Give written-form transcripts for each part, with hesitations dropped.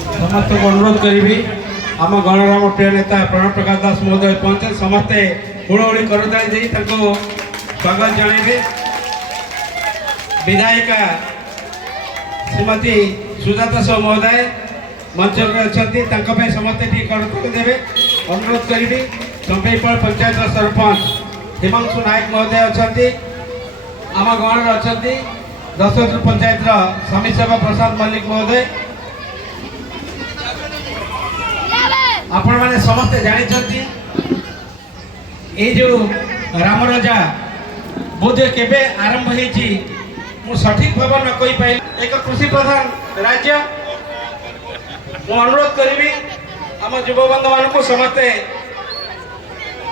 समस्त को अनुरोध करी आम गणराम प्रिय नेता प्रणव प्रकाश दास महोदय पहुंचे समस्ते हुड़हुड़ी करताली स्वागत जनइबे। विधायिका श्रीमती सुजाता साहू महोदय मंच अच्छा समस्ते करताली देवे अनुरोध करी। चंपेईपाल पंचायत सरपंच हिमांशु नायक महोदय अच्छा आम गण अच्छा दशरथपुर पंचायत स्वामी सेवा प्रसाद मल्लिक महोदय आपण मैंने समस्ते जानी जो राम रजा बोध केबे आरंभ होती मु सठिक भाव न कही पाई। एक कृषि प्रधान राज्य मु अनुरोध करी आम युवबंधु मान समस्ते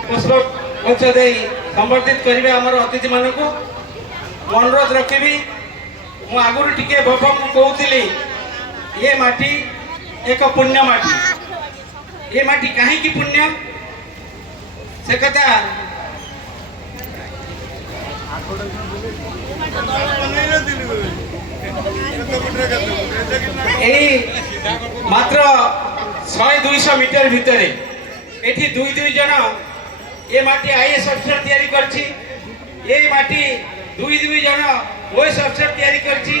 पुष्प दे संबर्धित करेंगे आमर अतिथि मान को अनुरोध रखी। मु आगुरी टिके भफम कहूली ये माटी एक पुण्य माटी। ये माटी कहीं पुण्य से कथा मात्र 100-200 मीटर भितर एठी दुई जन ये माटी आईएएस अफसर तैयारी करछि। ये माटी दुई जन ओएस अफसर तैयारी करछि।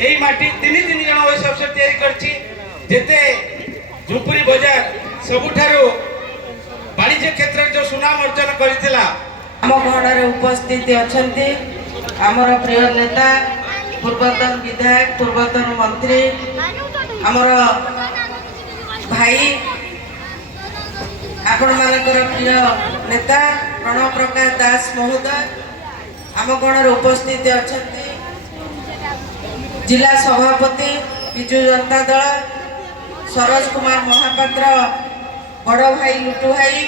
ये माटी तीन जन ओएस अफसर तैयारी करछि। जेते झुपुरी बजार सबुठारो वाणिज्य क्षेत्र जो सुनाम अर्जन करथिला आम गणरे उपस्थित अछंती आमर प्रिय नेता पूर्वतन विधायक पूर्वतन मंत्री आमर भाई आपण मानकर प्रिय नेता प्रणव प्रकाश दास महोदय आम गणरे उपस्थित अछंती जिला सभापति विजु जनता दल सरोज कुमार महापात्र बड़ भाई लुटू भाई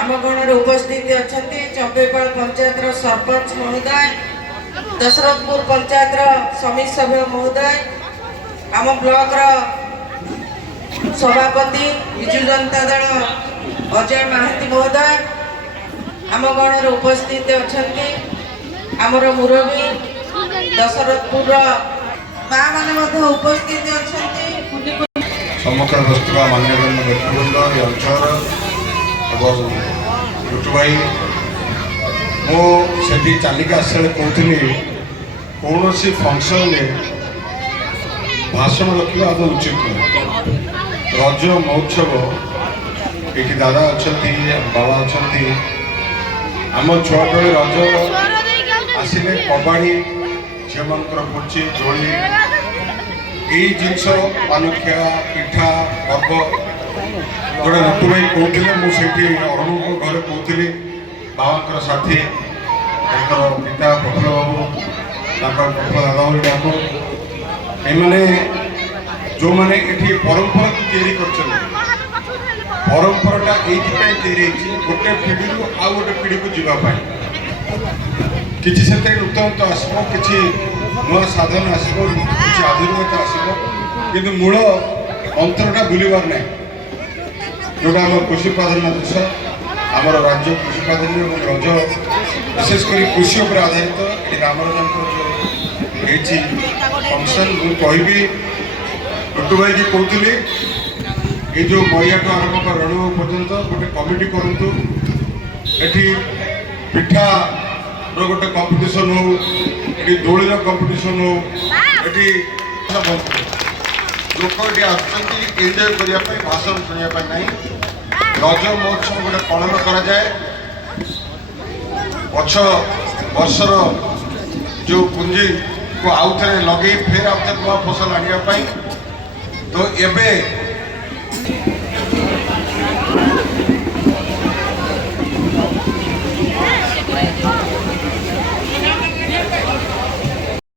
आम गणर उपस्थित अच्छा। चंपेईपाल पंचायत सरपंच महोदय दशरथपुर पंचायत समिति सभ्य महोदय आम ब्लॉक सभापति विजु जनता दल अजय महाती महोदय आम गणर उपस्थित अच्छा। आमर मुरबी दशरथपुर माँ मैंने उपस्थित अच्छा। सम्मुख बसुवा मान्यगण्य व्यक्तिवृंद ये अंचल और लुटू भाई मुझे चलिक आसले कहती कौन सी फंक्शन में भाषण रखा आदि उचित नहीं। रज महोत्सव ये दादा अच्छा बाबा अच्छा आम छुआ बेले रज आसिले कबाड़ी झील मान पुची जोड़ी यही जिनस पानुखिया पिठा पर्व जोड़े ऋतु भाई कहते मुझे अरुण घर कहती बाबा साथी पिता प्रफुल्ल बाबू प्रफुल्ल दादा भाई डाक एने जो मैंने ये परंपरा को परंपराटा ये गोटे पीढ़ी आउ गोटे पीढ़ी को जीवाई किसी से नूतन तो आसो कि नुआ साधन आसो कि आधुनिकता आसो कि मूल अंतरटा भूलबार ना जोटा आम कृषि प्राधान्य देश आम राज्य कृषि प्राधान्य रज विशेषकर कृषि उपर आधारित ये राम रजा जो फंक्शन मुझे कहि लुटू भाई की कहती ये जो मैयाठू आरंभ कर रणु पर्यंत गोटे कमिटी करूँ ये पिठा गोटे कंपिटिशन हो ये दोली कंपिटिशन हो ये लोक ये आसंजय करने भाषण शुणापी ना रज महोत्सव गोटे पालन कराए पक्ष वर्षर जो पुंजी को आउ थे लगे फिर आउ थे नुआ फसल आने तो एबे